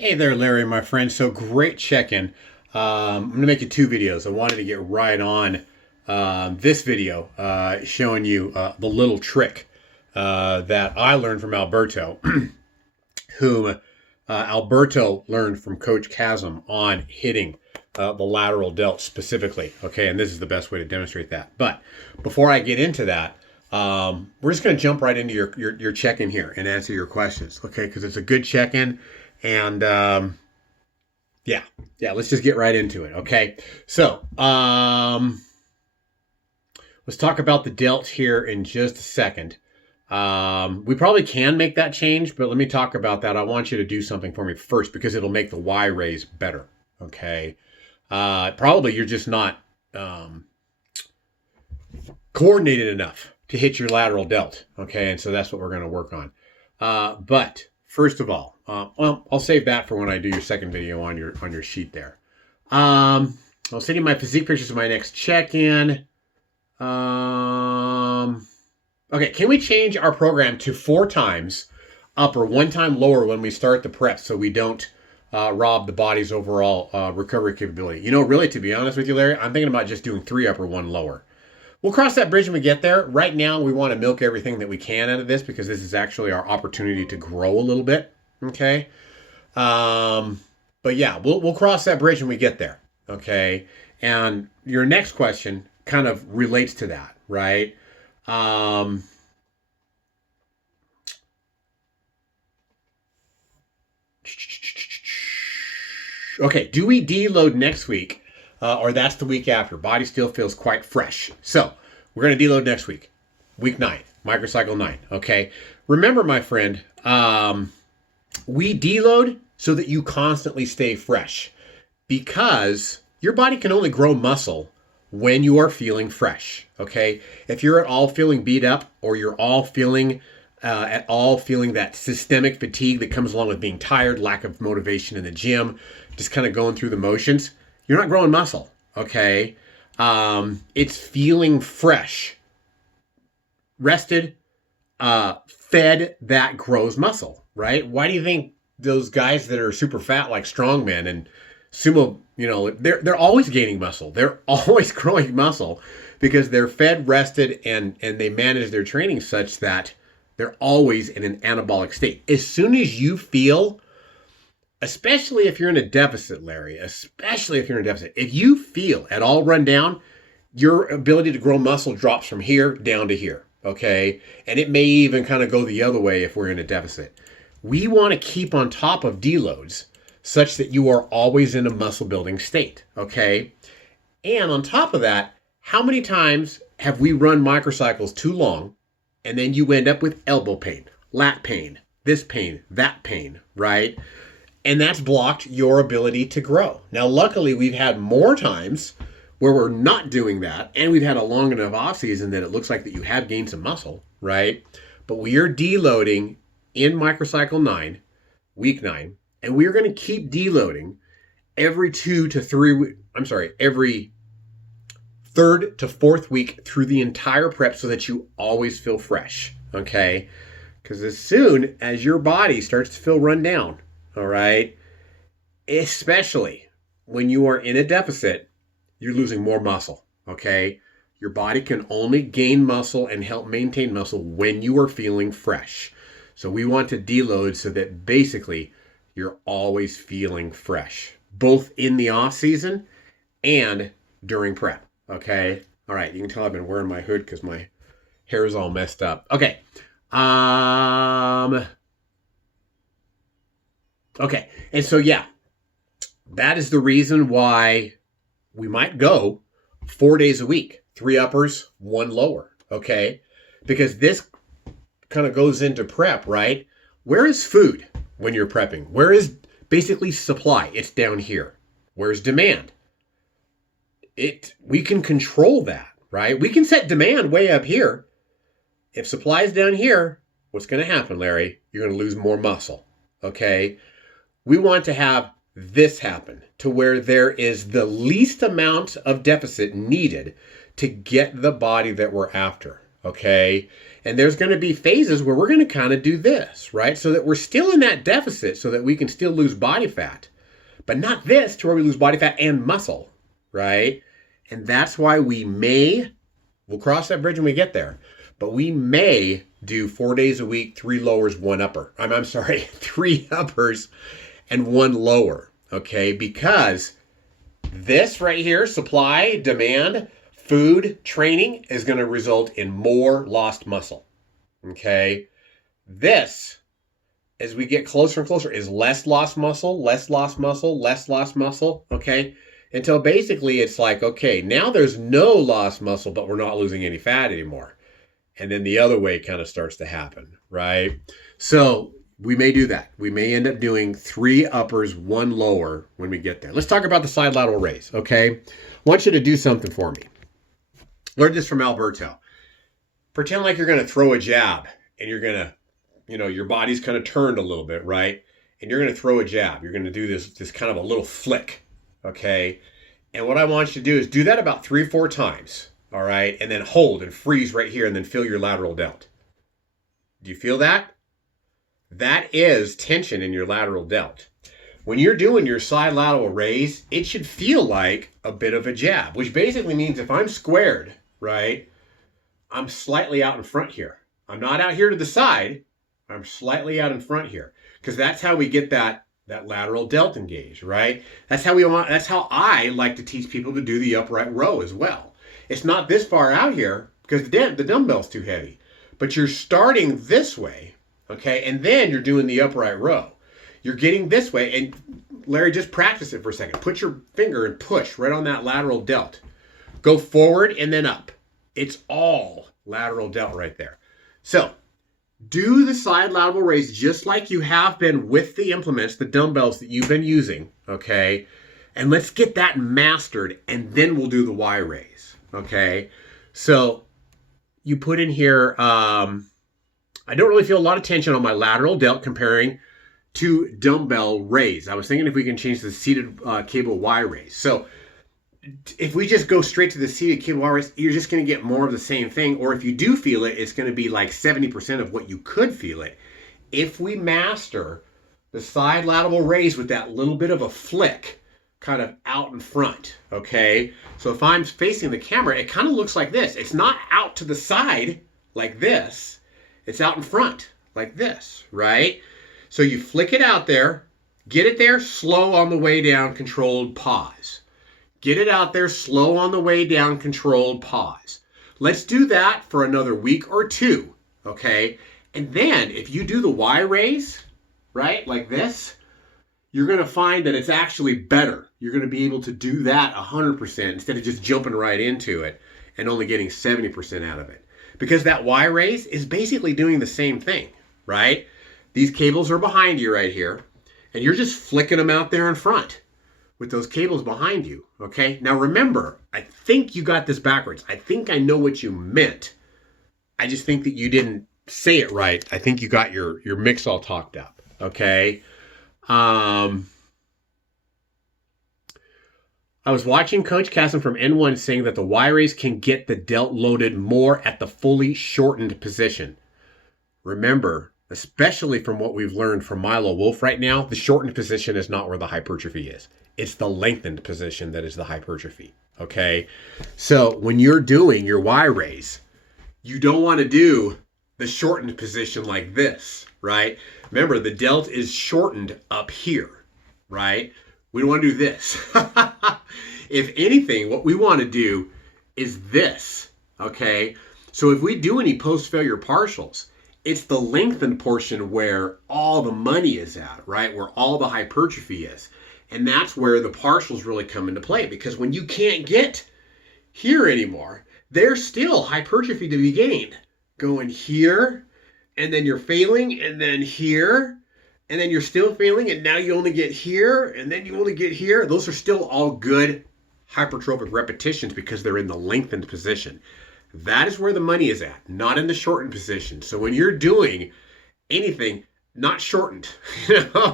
Hey there, Larry, my friend. So great check-in. I'm going to make you two videos. I wanted to get right on this video showing you the little trick that I learned from Alberto, whom Alberto learned from Coach Chasm on hitting the lateral delt specifically. Okay, and this is the best way to demonstrate that. But before I get into that, we're just going to jump right into your check-in here and answer your questions. Okay, because it's a good check-in. And yeah, let's just get right into it. Okay, so let's talk about the delt here in just a second. We probably can make that change, but let me talk about that. I want you to do something for me first because it'll make the Y raise better. Okay, probably you're just not coordinated enough to hit your lateral delt. Okay, and so that's what we're going to work on. But first of all, well, I'll save that for when I do your second video on your sheet there. I'll send you my physique pictures of my next check-in. Okay, can we change our program to 4 times up or 1 time lower when we start the prep so we don't rob the body's overall recovery capability? You know, really, to be honest with you, Larry, I'm thinking about just doing 3 up or 1 lower. We'll cross that bridge when we get there. Right now, we want to milk everything that we can out of this because this is actually our opportunity to grow a little bit. Okay. But yeah, we'll cross that bridge when we get there. Okay. And your next question kind of relates to that, right? Okay. Do we deload next week? Or that's the week after? Body still feels quite fresh. So we're going to deload next week. Week 9, microcycle 9. Okay. Remember, my friend, we deload so that you constantly stay fresh because your body can only grow muscle when you are feeling fresh. Okay. If you're at all feeling beat up or you're all feeling at all feeling that systemic fatigue that comes along with being tired, lack of motivation in the gym, just kind of going through the motions, you're not growing muscle, okay? It's feeling fresh, rested, fed, that grows muscle, right? Why do you think those guys that are super fat like strongmen and sumo, you know, they're always gaining muscle. They're always growing muscle because they're fed, rested, and they manage their training such that they're always in an anabolic state. As soon as you feel, especially if you're in a deficit, Larry, especially if you're in a deficit, if you feel at all run down, your ability to grow muscle drops from here down to here, okay? And it may even kind of go the other way if we're in a deficit. We want to keep on top of deloads such that you are always in a muscle building state, okay? And on top of that, how many times have we run microcycles too long and then you end up with elbow pain, lat pain, this pain, that pain, right? And that's blocked your ability to grow. Now, luckily, we've had more times where we're not doing that, and we've had a long enough off season that it looks like that you have gained some muscle, right? But we are deloading in microcycle 9, week 9, and we're going to keep deloading every 2 to 3, every 3rd to 4th week through the entire prep so that you always feel fresh, okay? Because as soon as your body starts to feel run down, all right, especially when you are in a deficit, you're losing more muscle, okay? Your body can only gain muscle and help maintain muscle when you are feeling fresh. So we want to deload so that basically you're always feeling fresh, both in the off season and during prep, okay? All right, you can tell I've been wearing my hood because my hair is all messed up. Okay. Okay, and so yeah, that is the reason why we might go 4 days a week, 3 uppers, 1 lower, okay? Because this kind of goes into prep, right? Where is food when you're prepping? Where is basically supply? It's down here. Where's demand? We can control that, right? We can set demand way up here. If supply is down here, what's going to happen, Larry? You're going to lose more muscle, okay? We want to have this happen to where there is the least amount of deficit needed to get the body that we're after, okay? And there's going to be phases where we're going to kind of do this, right? So that we're still in that deficit so that we can still lose body fat, but not this to where we lose body fat and muscle, right? And that's why we'll cross that bridge when we get there, but we may do 4 days a week, 3 lowers, 1 upper. I'm sorry, 3 uppers and 1 lower, okay? Because this right here, supply, demand, food, training, is going to result in more lost muscle, okay? This, as we get closer and closer, is less lost muscle, less lost muscle, less lost muscle, okay? Until basically it's like, okay, now there's no lost muscle, but we're not losing any fat anymore. And then the other way kind of starts to happen, right? So we may do that. We may end up doing 3 uppers, 1 lower when we get there. Let's talk about the side lateral raise, okay? I want you to do something for me. Learned this from Alberto. Pretend like you're going to throw a jab and you're going to, your body's kind of turned a little bit, right? And you're going to throw a jab. You're going to do this kind of a little flick, okay? And what I want you to do is do that about 3 or 4 times, all right? And then hold and freeze right here and then feel your lateral delt. Do you feel that? That is tension in your lateral delt. When you're doing your side lateral raise, it should feel like a bit of a jab, which basically means if I'm squared, right, I'm slightly out in front here. I'm not out here to the side. I'm slightly out in front here because that's how we get that lateral delt engaged, right? That's how I like to teach people to do the upright row as well. It's not this far out here because the dumbbell's too heavy, but you're starting this way, okay? And then you're doing the upright row. You're getting this way, and Larry, just practice it for a second. Put your finger and push right on that lateral delt. Go forward and then up. It's all lateral delt right there. So do the side lateral raise just like you have been with the implements, the dumbbells that you've been using, okay? And let's get that mastered, and then we'll do the Y raise, okay? So you put in here, I don't really feel a lot of tension on my lateral delt comparing to dumbbell raise. I was thinking if we can change the seated cable Y raise. So if we just go straight to the seated cable Y raise, you're just going to get more of the same thing. Or if you do feel it, it's going to be like 70% of what you could feel it. If we master the side lateral raise with that little bit of a flick kind of out in front, okay? So if I'm facing the camera, it kind of looks like this. It's not out to the side like this. It's out in front like this, right? So you flick it out there, get it there, slow on the way down, controlled pause. Get it out there, slow on the way down, controlled pause. Let's do that for another week or 2, okay? And then if you do the Y raise, right, like this, you're going to find that it's actually better. You're going to be able to do that 100% instead of just jumping right into it and only getting 70% out of it. Because that Y raise is basically doing the same thing, right? These cables are behind you right here, and you're just flicking them out there in front with those cables behind you, okay? Now remember, I think you got this backwards. I think I know what you meant. I just think that you didn't say it right. I think you got your mix all talked up, okay? I was watching Coach Casson from N1 saying that the Y raise can get the delt loaded more at the fully shortened position. Remember, especially from what we've learned from Milo Wolf right now, the shortened position is not where the hypertrophy is. It's the lengthened position that is the hypertrophy, okay? So when you're doing your Y raise, you don't want to do the shortened position like this, right? Remember, the delt is shortened up here, right? We don't want to do this. If anything, what we want to do is this, okay? So if we do any post-failure partials, it's the lengthened portion where all the money is at, right? Where all the hypertrophy is. And that's where the partials really come into play, because when you can't get here anymore, there's still hypertrophy to be gained. Going here, and then you're failing, and then here, and then you're still failing, and now you only get here, and then you only get here. Those are still all good hypertrophic repetitions because they're in the lengthened position. That is where the money is at, not in the shortened position. So when you're doing anything, not shortened,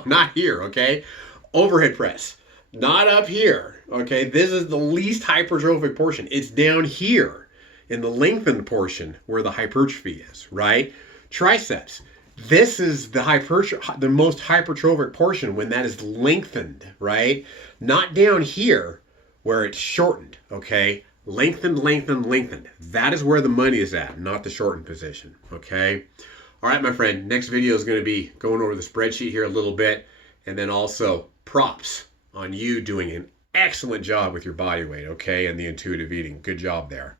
not here, okay? Overhead press, not up here, okay? This is the least hypertrophic portion. It's down here. in the lengthened portion where the hypertrophy is, right? Triceps. This is the most hypertrophic portion when that is lengthened, right? Not down here where it's shortened, okay? Lengthened, lengthened, lengthened. That is where the money is at, not the shortened position, okay? All right, my friend, next video is going to be going over the spreadsheet here a little bit, and then also props on you doing an excellent job with your body weight, okay, and the intuitive eating. Good job there.